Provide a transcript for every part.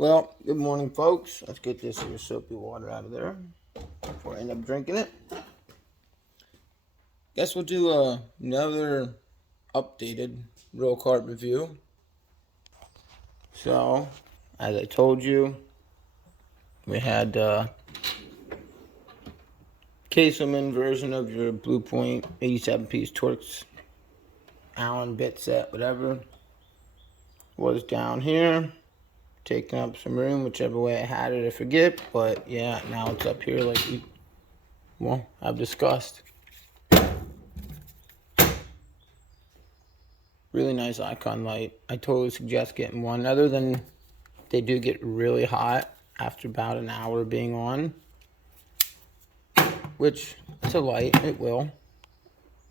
Well, good morning, folks. Let's get this here soapy water out of there before I end up drinking it. Guess we'll do another updated roll card review. So, as I told you, we had Caselman version of your Blue Point 87-piece Torx Allen bit set, whatever, was down here, taking up some room, whichever way I had it, I forget. But yeah, now it's up here like I've discussed. Really nice icon light. I totally suggest getting one. Other than they do get really hot after about an hour being on, which it's a light, it will.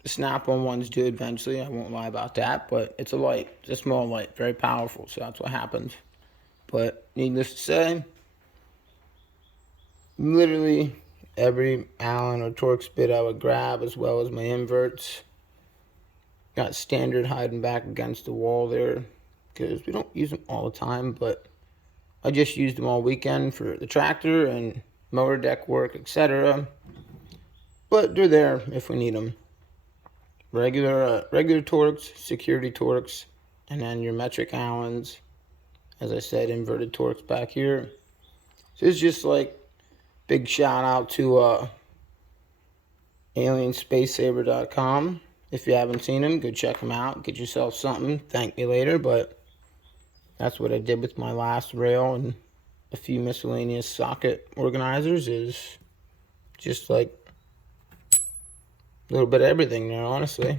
The snap-on ones do eventually, I won't lie about that, but it's a light. It's a small light, very powerful, so that's what happens. But needless to say, literally every Allen or Torx bit I would grab, as well as my inverts. Got standard hiding back against the wall there because we don't use them all the time, but I just used them all weekend for the tractor and motor deck work, etc. But they're there if we need them. Regular Torx, security Torx, and then your metric Allens. As I said, inverted Torx back here. So it's just like big shout out to alienspacesaver.com. If you haven't seen them, go check them out. Get yourself something. Thank me later. But that's what I did with my last rail and a few miscellaneous socket organizers. Is just like a little bit of everything there, honestly.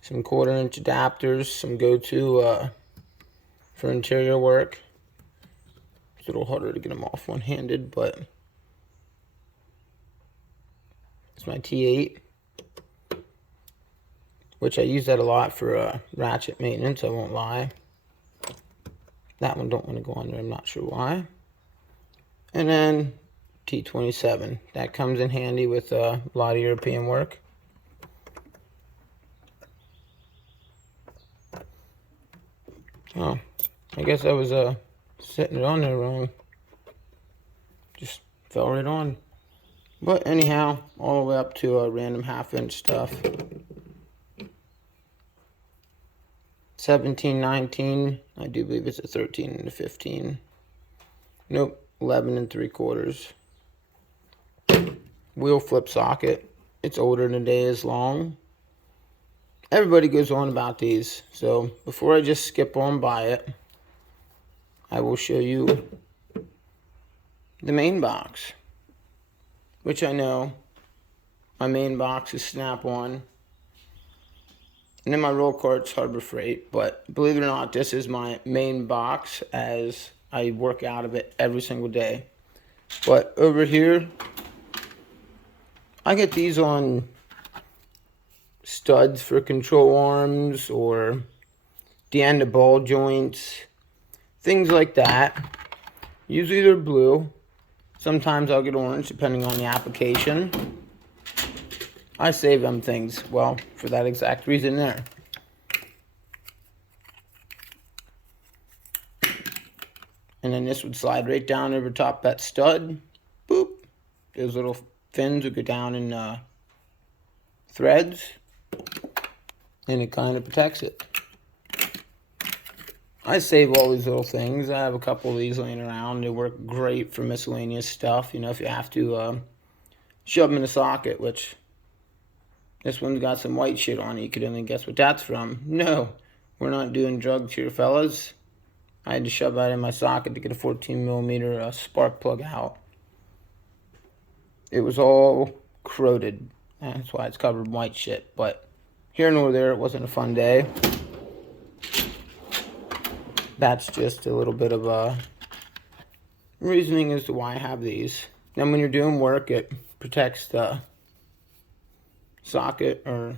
Some 1/4-inch adapters. Some go-to for interior work. It's a little harder to get them off one-handed, but it's my T8. Which I use that a lot for Ratchet maintenance, I won't lie. That one don't want to go on there, I'm not sure why. And then T27. That comes in handy with a lot of European work. Oh, I guess I was setting it on there wrong. Just fell right on. But anyhow, all the way up to random 1/2-inch stuff. 17/19, I do believe it's a 13/15. Nope, 11 3/4. Wheel flip socket. It's older than a day is long. Everybody goes on about these, so before I just skip on by it, I will show you the main box, which I know my main box is snap-on. And then my roll card's Harbor Freight, but believe it or not, this is my main box as I work out of it every single day. But over here, I get these on studs for control arms or the end of ball joints, things like that. Usually they're blue. Sometimes I'll get orange depending on the application. I save them things, well, for that exact reason there. And then this would slide right down over top that stud. Boop. Those little fins would go down in threads. And it kind of protects it. I save all these little things. I have a couple of these laying around. They work great for miscellaneous stuff. You know, if you have to shove them in a socket, which... This one's got some white shit on it. You could only guess what that's from. No, we're not doing drugs here, fellas. I had to shove that in my socket to get a 14mm spark plug out. It was all corroded. That's why it's covered in white shit. But here nor there, it wasn't a fun day. That's just a little bit of a reasoning as to why I have these. Then when you're doing work, it protects the socket or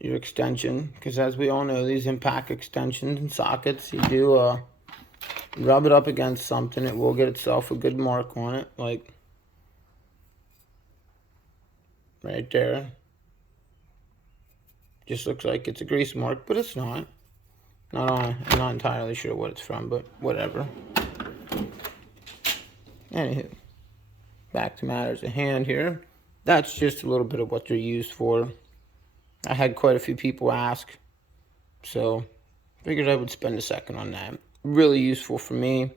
your extension, because as we all know, these impact extensions and sockets, you do rub it up against something, it will get itself a good mark on it, like right there. Just looks like it's a grease mark, but it's not. I'm not entirely sure what it's from, but whatever. Anywho, back to matters at hand here. That's just a little bit of what they're used for. I had quite a few people ask, so figured I would spend a second on that. Really useful for me.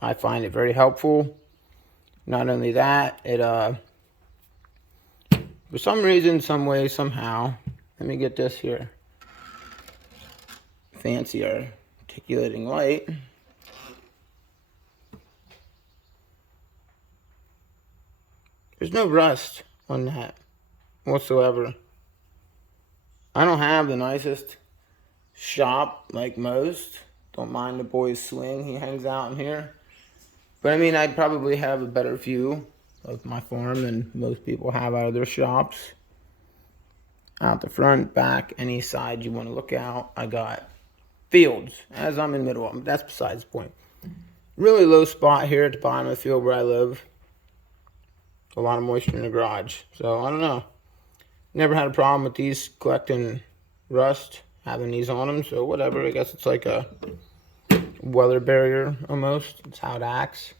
I find it very helpful. Not only that, it for some reason, some way, somehow, let me get this here. Fancy articulating light. There's no rust on that whatsoever. I don't have the nicest shop like most. Don't mind the boy's swing. He hangs out in here. But I mean, I'd probably have a better view of my farm than most people have out of their shops. Out the front, back, any side you want to look out, I got fields, as I'm in the middle of them. That's besides the point. Really low spot here at the bottom of the field where I live. A lot of moisture in the garage. So, I don't know. Never had a problem with these collecting rust, having these on them. So, whatever. I guess it's like a weather barrier almost. It's how it acts.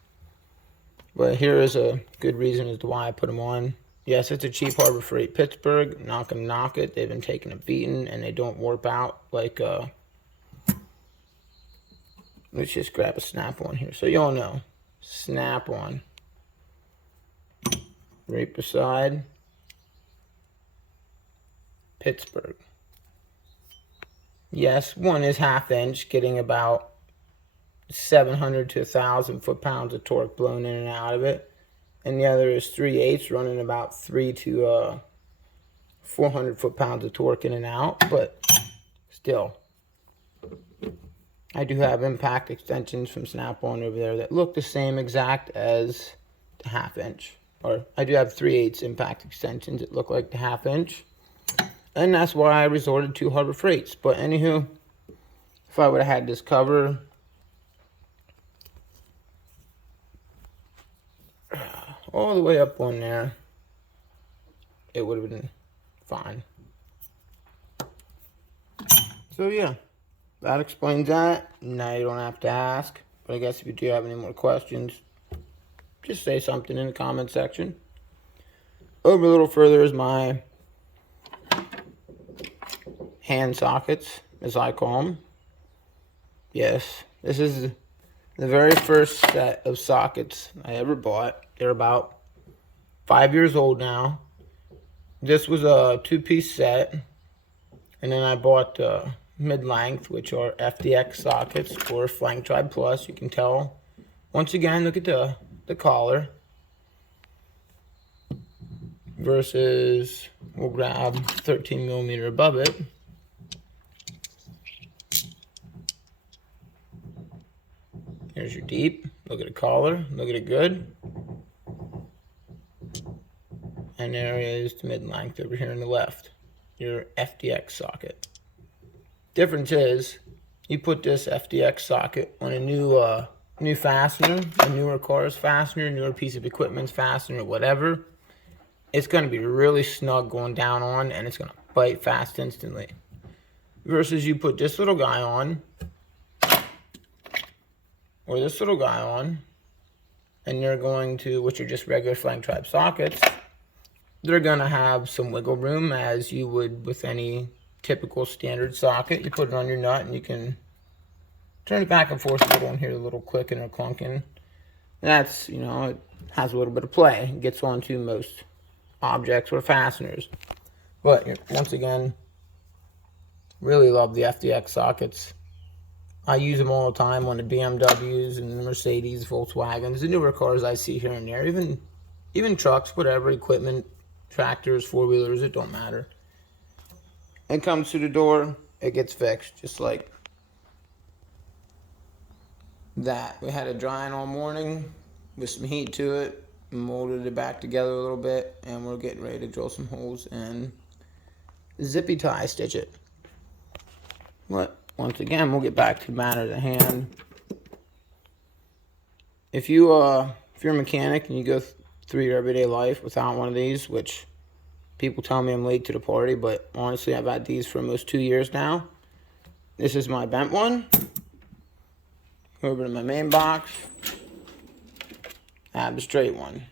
But here is a good reason as to why I put them on. Yes, it's a cheap Harbor Freight Pittsburgh. Not gonna knock it. They've been taking a beating and they don't warp out like let's just grab a Snap-on here so y'all know. Snap-on. Right beside Pittsburgh. Yes, one is 1/2 inch, getting about 700 to 1,000 foot-pounds of torque blown in and out of it. And the other is 3/8, running about 3 to 400 foot-pounds of torque in and out. But still, I do have impact extensions from Snap-on over there that look the same exact as the 1/2 inch. Or I do have 3/8 impact extensions that look like the 1/2 inch. And that's why I resorted to Harbor Freights. But anywho, if I would have had this cover all the way up on there, it would have been fine. So yeah, that explains that. Now you don't have to ask. But I guess if you do have any more questions, just say something in the comment section. Over a little further is my hand sockets, as I call them. Yes, this is the very first set of sockets I ever bought. They're about 5 years old now. This was a 2-piece set. And then I bought mid-length, which are FDX sockets for Flank Tribe Plus. You can tell. Once again, look at the collar. Versus, we'll grab 13 millimeter above it. Here's your deep. Look at the collar. Look at it good. And there is the mid-length over here on the left. Your FDX socket. Difference is, you put this FDX socket on a new fastener, a newer car's fastener, newer piece of equipment's fastener, whatever. It's going to be really snug going down on, and it's going to bite fast instantly. Versus you put this little guy on, or this little guy on, and you're going to, which are just regular Flank Tribe sockets, they're going to have some wiggle room as you would with any typical standard socket. You put it on your nut and you can turn it back and forth a little and hear a little clicking or clunking. That's, you know, it has a little bit of play. It gets onto most objects or fasteners. But once again, really love the FDX sockets. I use them all the time on the BMWs and the Mercedes, Volkswagens, the newer cars I see here and there, even trucks, whatever, equipment, tractors, four-wheelers, it don't matter. It comes to the door, it gets fixed, just like that. We had it drying all morning with some heat to it, molded it back together a little bit, and we're getting ready to drill some holes and zippy tie stitch it. But once again, we'll get back to the matter at hand. If you're a mechanic and you go through your everyday life without one of these, which people tell me I'm late to the party, but honestly, I've had these for almost 2 years now. This is my bent one. Over to my main box. I have the straight one.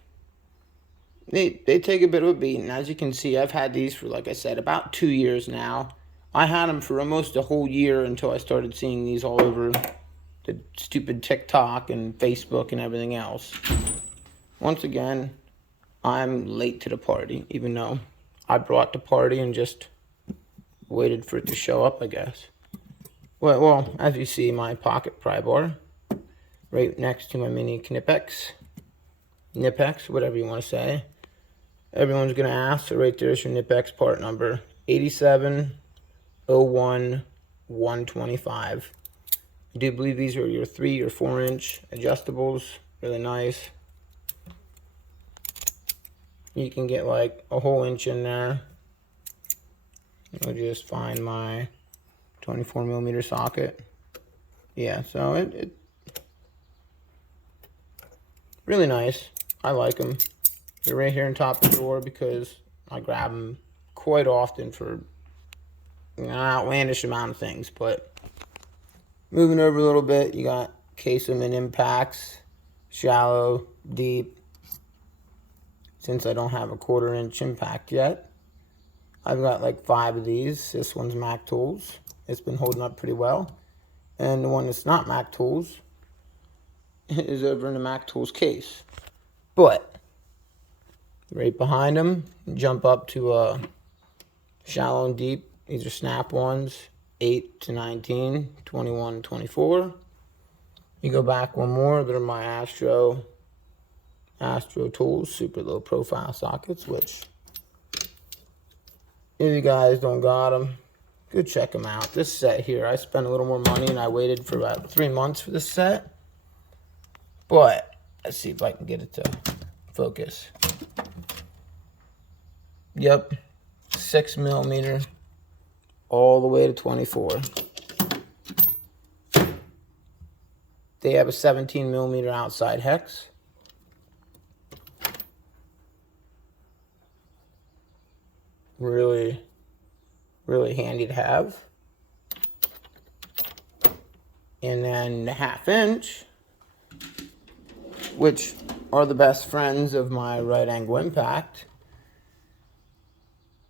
They take a bit of a beating. As you can see, I've had these for, like I said, about 2 years now. I had them for almost a whole year until I started seeing these all over the stupid TikTok and Facebook and everything else. Once again, I'm late to the party, even though I brought the party and just waited for it to show up, I guess. Well, as you see, my pocket pry bar right next to my mini Knipex, whatever you want to say. Everyone's going to ask, so right there's your Knipex part number, 8701125. I do believe these are your 3 or 4 inch adjustables, really nice. You can get like a whole inch in there. I'll just find my 24 millimeter socket. Yeah, so it really nice. I like them. They're right here on top of the drawer because I grab them quite often for an outlandish amount of things. But moving over a little bit, you got case them in impacts, shallow, deep. Since I don't have a 1/4 inch impact yet, I've got like 5 of these. This one's Mac Tools. It's been holding up pretty well. And the one that's not Mac Tools is over in the Mac Tools case. But right behind them, jump up to shallow and deep. These are snap ones, 8 to 19, 21 to 24. You go back one more, they're my Astro Tools, super low profile sockets, which if you guys don't got them, go check them out. This set here, I spent a little more money and I waited for about 3 months for this set. But let's see if I can get it to focus. Yep, 6 millimeter all the way to 24. They have a 17 millimeter outside hex. Really, really handy to have. And then the 1/2 inch, which are the best friends of my right angle impact.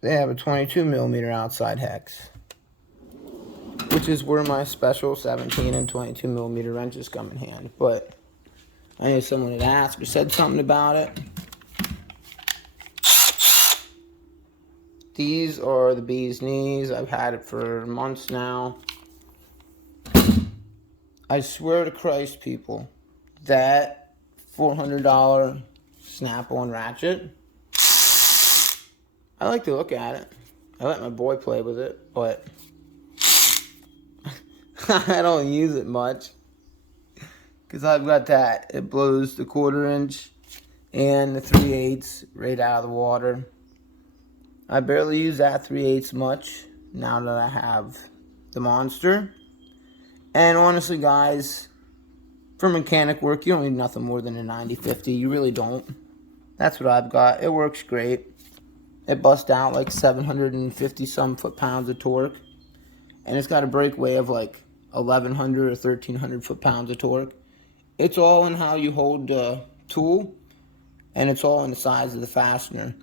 They have a 22 millimeter outside hex, which is where my special 17 and 22 millimeter wrenches come in hand. But I knew someone had asked or said something about it. These are the bee's knees. I've had it for months now. I swear to Christ, people, that $400 Snap-on Ratchet, I like to look at it. I let my boy play with it, but I don't use it much because I've got that. It blows the 1/4 inch and the 3/8 right out of the water. I barely use that 3/8 much now that I have the monster. And honestly, guys, for mechanic work, you don't need nothing more than a 90/50. You really don't. That's what I've got. It works great. It busts out like 750 some foot-pounds of torque. And it's got a breakaway of like 1,100 or 1,300 foot-pounds of torque. It's all in how you hold the tool. And it's all in the size of the fastener.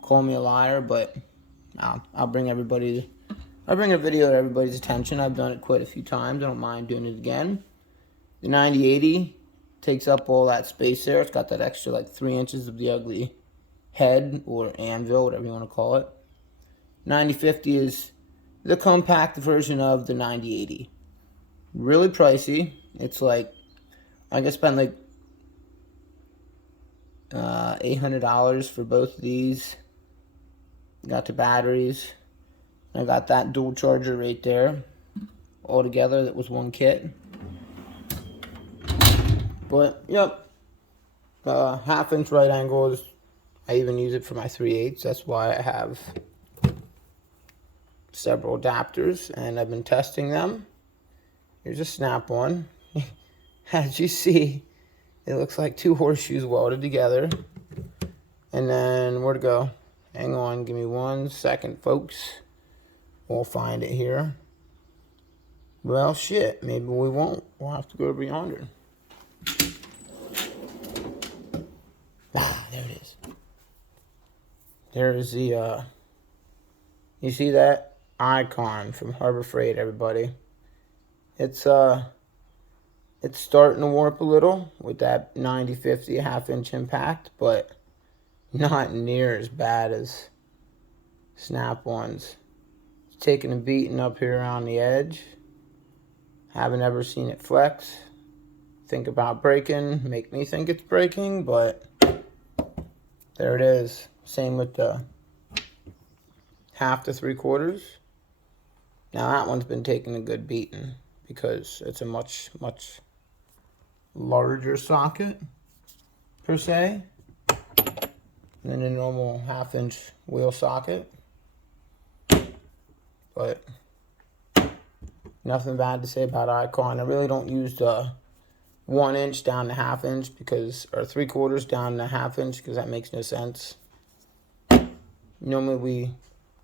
Call me a liar, but I'll bring a video to everybody's attention. I've done it quite a few times. I don't mind doing it again. The 9080 takes up all that space there. It's got that extra like 3 inches of the ugly head or anvil, whatever you want to call it. 9050 is the compact version of the 9080. Really pricey. It's like, I guess spend like $800 for both of these. Got the batteries. I got that dual charger right there. All together, that was one kit. But, yep. 1/2 inch right angles. I even use it for my 3/8. That's why I have several adapters, and I've been testing them. Here's a Snap-on. As you see, it looks like 2 horseshoes welded together. And then, where to go? Hang on, give me 1 second, folks. We'll find it here. Well, shit, maybe we won't. We'll have to go over yonder. Ah, there it is. There's the, you see that? Icon from Harbor Freight, everybody. It's starting to warp a little with that 90-50 half-inch impact, but not near as bad as Snap-ons. It's taking a beating up here around the edge. Haven't ever seen it flex. Think about breaking, make me think it's breaking, but there it is. Same with the 1/2 to 3/4. Now that one's been taking a good beating because it's a much, much larger socket per se than a normal 1/2-inch wheel socket. But nothing bad to say about Icon. I really don't use the 1-inch down to 1/2 inch because, or 3/4 down to 1/2 inch, because that makes no sense. Normally we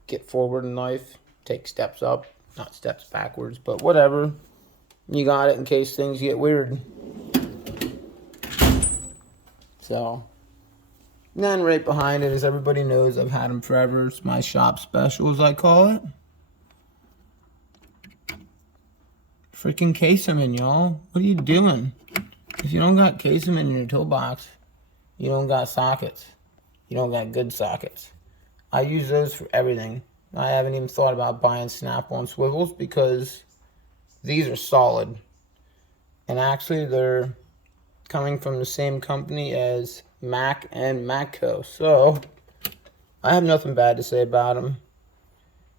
get forward in life, take steps up, not steps backwards, but whatever. You got it in case things get weird. So, and then right behind it, as everybody knows, I've had them forever. It's my shop special, as I call it. Freaking case them in, y'all. What are you doing? If you don't got case them in your toolbox, you don't got sockets. You don't got good sockets. I use those for everything. I haven't even thought about buying Snap-on swivels because these are solid. And actually, they're coming from the same company as Mac and Matco. So, I have nothing bad to say about them.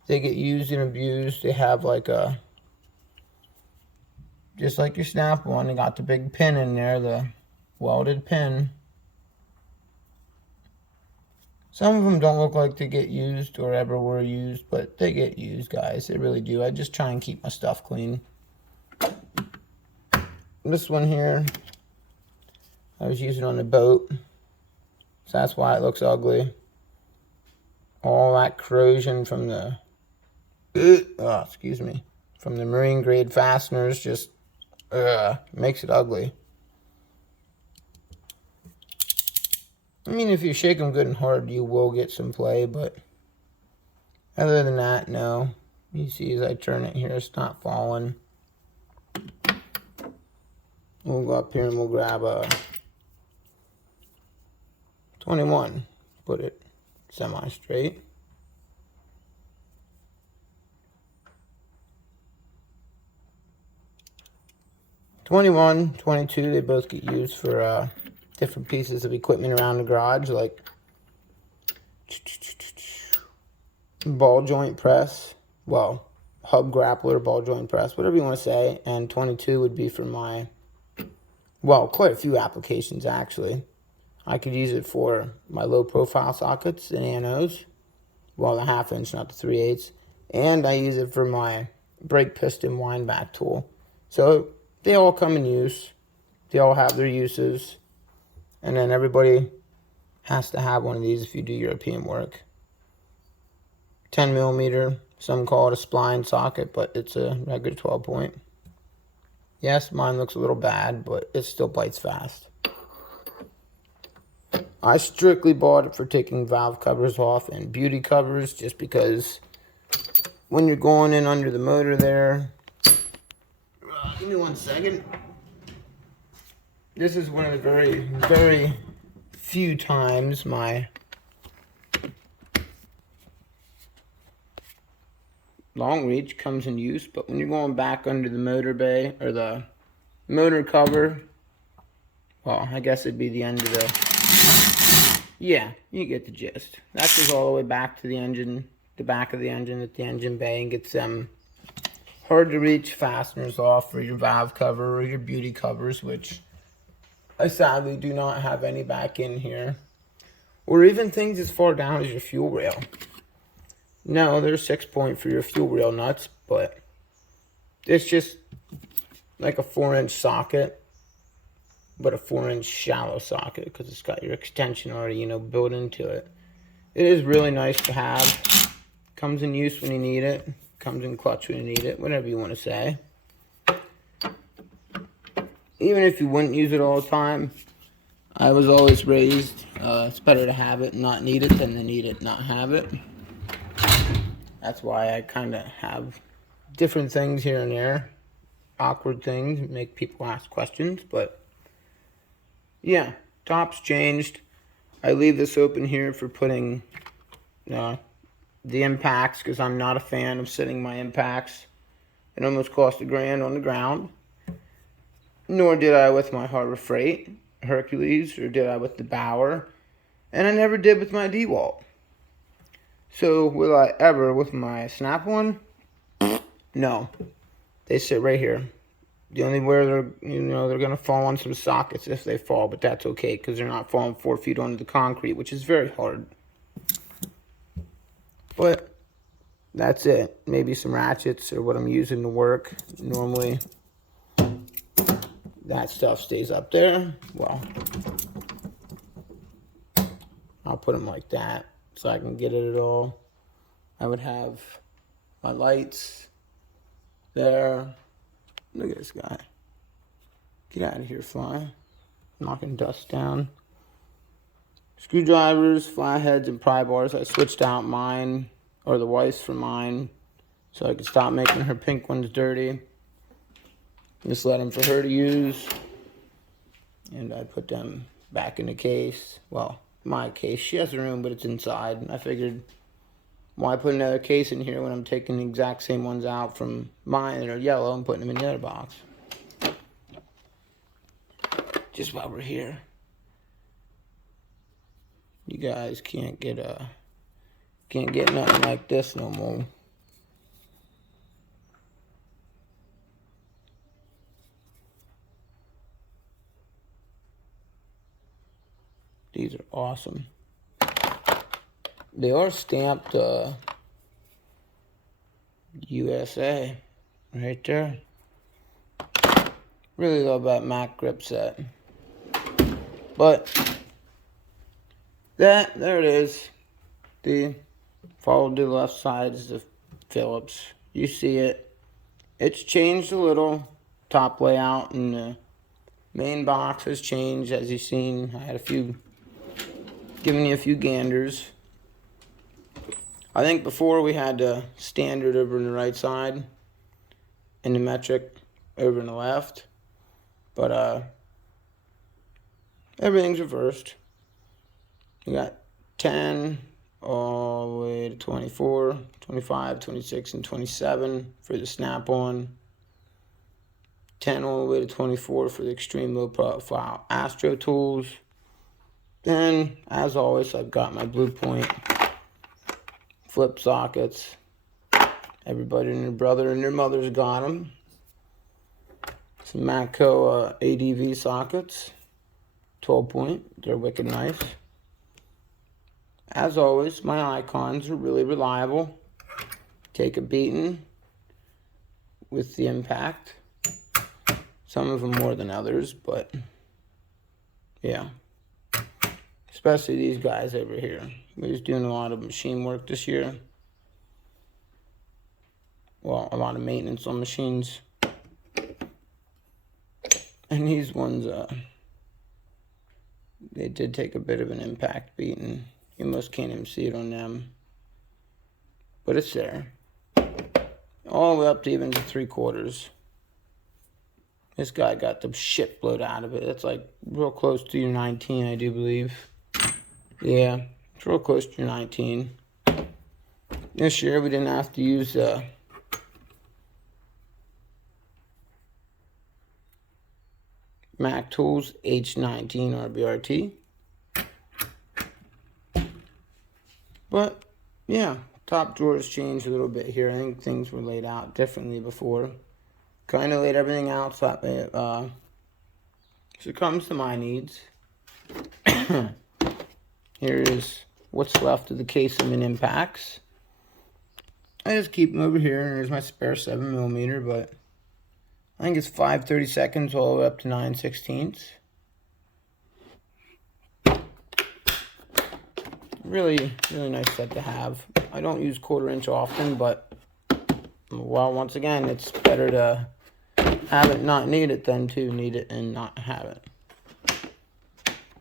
They get used and abused. They have like a, just like your Snap-on, they got the big pin in there, the welded pin. Some of them don't look like they get used or ever were used, but they get used, guys. They really do. I just try and keep my stuff clean. This one here, I was using on the boat, so that's why it looks ugly. All that corrosion from the, from the marine grade fasteners just makes it ugly. I mean, if you shake them good and hard, you will get some play, but other than that, no. You see as I turn it here, it's not falling. We'll go up here and we'll grab a 21. Put it semi-straight. '21, '22, they both get used for different pieces of equipment around the garage, like ball joint press, well, hub grappler, ball joint press, whatever you want to say. And 22 would be for my, well, quite a few applications actually. I could use it for my low profile sockets and NOs, well, the 1/2 inch, not the 3/8, and I use it for my brake piston wind back tool. So they all come in use. They all have their uses. And then everybody has to have one of these if you do European work. 10 millimeter, some call it a spline socket, but it's a regular 12 point. Yes, mine looks a little bad, but it still bites fast. I strictly bought it for taking valve covers off and beauty covers, just because when you're going in under the motor there, give me 1 second. This is one of the very, very few times my long reach comes in use, but when you're going back under the motor bay, or the motor cover, well, I guess it'd be the end of the, yeah, you get the gist. That goes all the way back to the engine, the back of the engine at the engine bay, and gets them hard to reach fasteners off for your valve cover or your beauty covers, which I sadly do not have any back in here. Or even things as far down as your fuel rail. No, there's 6-point for your fuel rail nuts, but it's just like a 4-inch socket, but a 4-inch shallow socket, because it's got your extension already, you know, built into it. It is really nice to have. Comes in use when you need it. Comes in clutch when you need it, whatever you want to say. even if you wouldn't use it all the time, I was always raised, it's better to have it and not need it than to need it and not have it. That's why I kind of have different things here and there. Awkward things, make people ask questions, but yeah, top's changed. I leave this open here for putting the impacts, because I'm not a fan of sitting my impacts. It almost cost $1,000 on the ground. Nor did I with my Harbor Freight Hercules, or did I with the Bauer, and I never did with my DeWalt. So will I ever with my Snap-on? No. They sit right here. The only where they're gonna fall on some sockets if they fall, but that's okay because they're not falling 4 feet onto the concrete, which is very hard. But that's it. Maybe some ratchets or what I'm using to work. Normally, that stuff stays up there. Well, I'll put them like that so I can get it at all. I would have my lights there. Look at this guy. Get out of here, fly. Knocking dust down. Screwdrivers, flatheads, and pry bars. I switched out mine, or the wife's for mine, so I could stop making her pink ones dirty. Just let them for her to use. And I put them back in the case. Well, my case. She has a room, but it's inside. And I figured, why put another case in here when I'm taking the exact same ones out from mine that are yellow and putting them in the other box? Just while we're here. You guys can't get nothing like this no more. These are awesome. They are stamped USA right there. Really love that Mac grip set. But there it is. The follow to the left side is the Phillips. You see it. It's changed a little. Top layout and the main box has changed, as you've seen. I had giving you a few ganders. I think before we had the standard over on the right side and the metric over on the left. But everything's reversed. We got 10 all the way to 24, 25, 26, and 27 for the Snap-on. 10 all the way to 24 for the extreme low profile Astro tools. Then, as always, I've got my Blue Point flip sockets. Everybody and their brother and their mother's got them. Some Matco ADV sockets. 12 point. They're wicked nice. As always, my icons are really reliable. Take a beating with the impact. Some of them more than others, but yeah. Especially these guys over here. We're just doing a lot of machine work this year. Well, a lot of maintenance on machines. And these ones, they did take a bit of an impact beating. You almost can't even see it on them. But it's there. All the way up to even to 3/4. This guy got the shit blowed out of it. It's like real close to your 19, I do believe. Yeah, it's real close to your 19. This year we didn't have to use Mac Tools H19 RBRT. But yeah, top drawers changed a little bit here. I think things were laid out differently before. Kind of laid everything out so it succumbs to my needs. Here is what's left of the casing impacts. I just keep them over here, and there's my spare 7mm, but I think it's 5/32 all the way up to 9/16. Really, really nice set to have. I don't use 1/4 inch often, but well, once again, it's better to Have it, not need it, then too. Need it and not have it.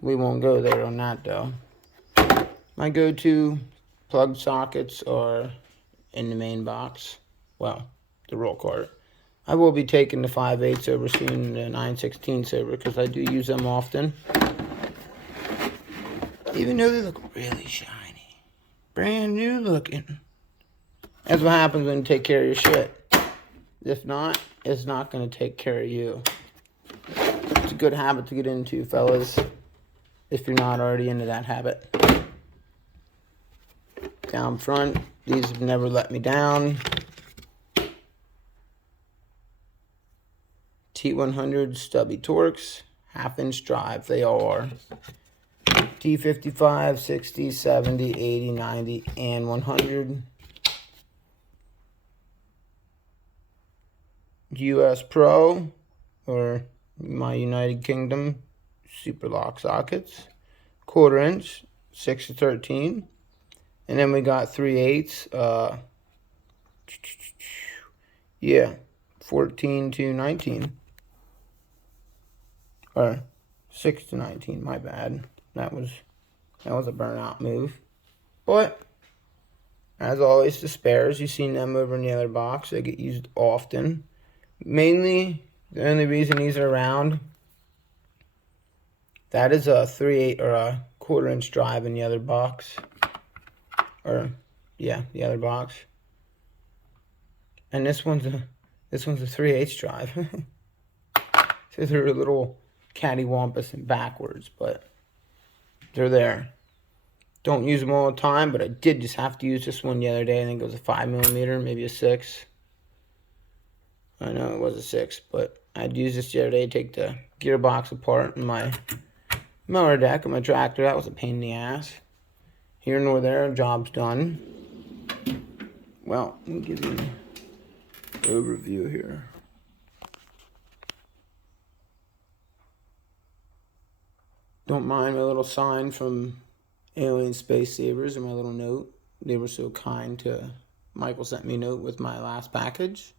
We won't go there on that though. My go-to plug sockets are in the main box. Well, the roll cart. I will be taking the 5/8 over soon, the 9/16 over, because I do use them often. Even though they look really shiny. Brand new looking. That's what happens when you take care of your shit. If not, it's not going to take care of you. It's a good habit to get into, fellas, if you're not already into that habit. Down front, these have never let me down. T100 stubby Torx, 1/2-inch drive, they all are. T55, 60, 70, 80, 90, and 100. US Pro, or my United Kingdom, super lock sockets. 1/4 inch, 6 to 13. And then we got 3/8, yeah, 14 to 19. Or 6 to 19, my bad. That was a burnout move. But as always, the spares, you've seen them over in the other box. They get used often. Mainly, the only reason these are around, that is a 3/8 or a 1/4 inch drive in the other box. Or yeah, the other box. And this one's a 3/8 drive. So they're a little cattywampus and backwards, but they're there. Don't use them all the time, but I did just have to use this one the other day. I think it was a 5mm, maybe a 6. I know it was a 6, but I'd use this the other day to take the gearbox apart in my mower deck and my tractor. That was a pain in the ass. Here nor there, job's done. Well, let me give you an overview here. Don't mind my little sign from Alien Space Savers and my little note. They were so kind to... Michael sent me a note with my last package.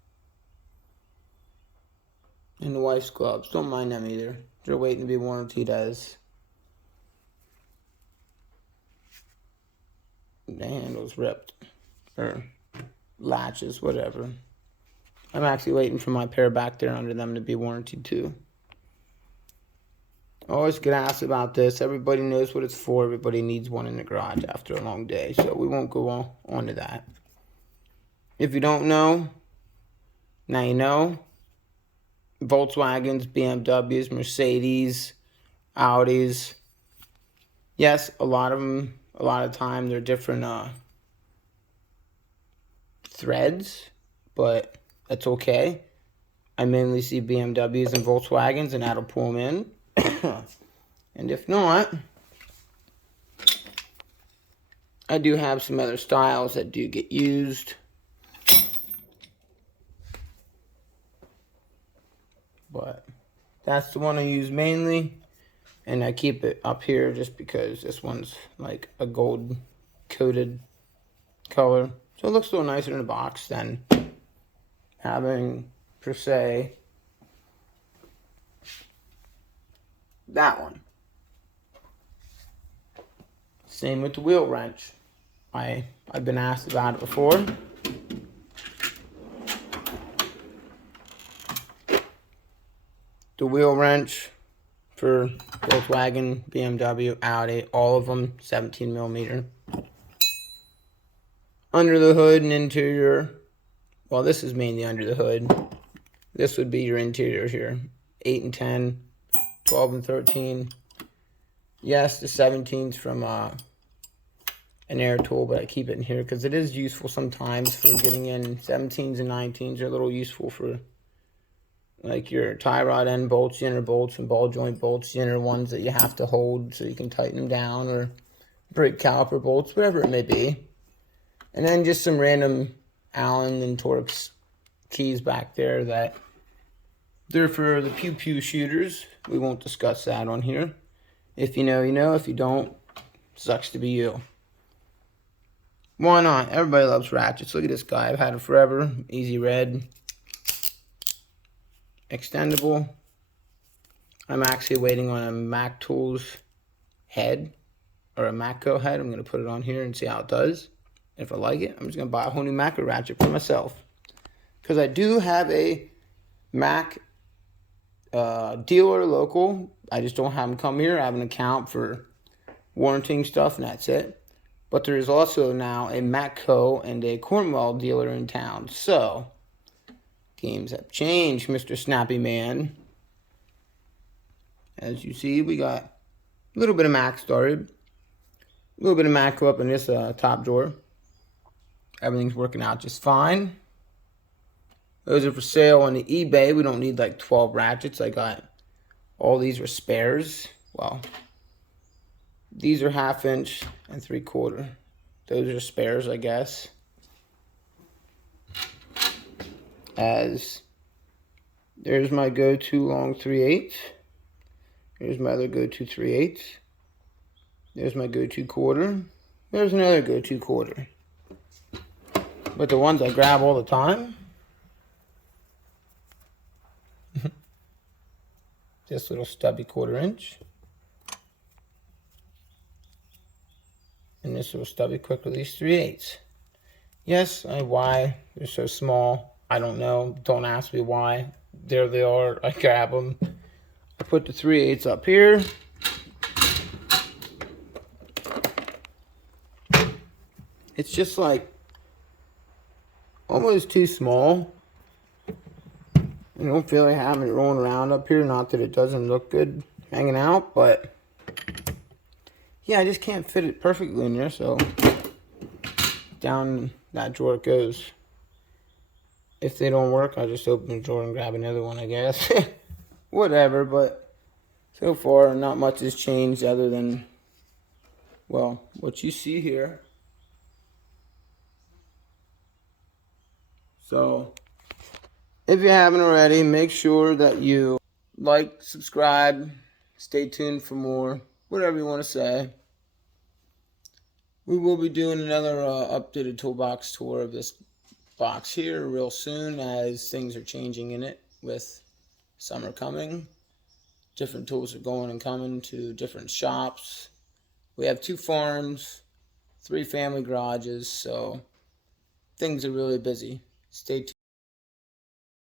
And the wife's gloves. Don't mind them either. They're waiting to be warranted as... The handle's ripped. Or latches, whatever. I'm actually waiting for my pair back there under them to be warranted too. I always get asked about this. Everybody knows what it's for. Everybody needs one in the garage after a long day. So we won't go on to that. If you don't know, now you know. Volkswagens, BMWs, Mercedes, Audis. Yes, a lot of them, a lot of time, they're different threads, but that's okay. I mainly see BMWs and Volkswagens, and that'll pull them in. And if not, I do have some other styles that do get used. But that's the one I use mainly. And I keep it up here just because this one's like a gold coated color. So it looks a little nicer in the box than having, per se, that one. Same with the wheel wrench. I've been asked about it before. The wheel wrench for Volkswagen, BMW, Audi, all of them 17mm. Under the hood and interior, well, this is mainly under the hood. This would be your interior here. 8 and 10, 12 and 13. Yes, the 17's from an air tool, but I keep it in here because it is useful sometimes for getting in. 17s and 19s are a little useful for like your tie rod end bolts, the inner bolts, and ball joint bolts, the inner ones that you have to hold so you can tighten them down, or brake caliper bolts, whatever it may be. And then just some random Allen and Torx keys back there that they're for the pew-pew shooters. We won't discuss that on here. If you know, you know. If you don't, sucks to be you. Why not? Everybody loves Ratchets. Look at this guy. I've had it forever. Easy Red. extendable. I'm actually waiting on a Mac Tools head, or a Matco head. I'm going to put it on here and see how it does. If I like it, I'm just going to buy a whole new Mac ratchet for myself. Because I do have a Mac dealer local. I just don't have them come here. I have an account for warranting stuff, and that's it. But there is also now a Matco and a Cornwall dealer in town. So, games have changed, Mr. Snappy Man. As you see, we got a little bit of Mac started. A little bit of Matco up in this top drawer. Everything's working out just fine. Those are for sale on the eBay. We don't need like 12 ratchets. I got all these are spares. Well, these are 1/2 inch and 3/4. Those are spares, I guess. As there's my go-to long 3/8. Here's my other go-to 3/8. There's my go-to 1/4. There's another go-to 1/4. But the ones I grab all the time, this little stubby 1/4 inch, and this little stubby quick release 3/8. Yes, why they're so small, I don't know. Don't ask me why. There they are. I grab them. I put the 3/8 up here. It's just like almost too small. I don't feel like having it rolling around up here. Not that it doesn't look good hanging out, but yeah, I just can't fit it perfectly in there. So down that drawer it goes. If they don't work, I'll just open the drawer and grab another one, I guess. Whatever, but so far not much has changed other than, well, what you see here. So, if you haven't already, make sure that you like, subscribe, stay tuned for more, whatever you want to say. We will be doing another updated toolbox tour of this box here real soon, as things are changing in it with summer coming. Different tools are going and coming to different shops. We have 2 farms, 3 family garages, so things are really busy. Stay tuned.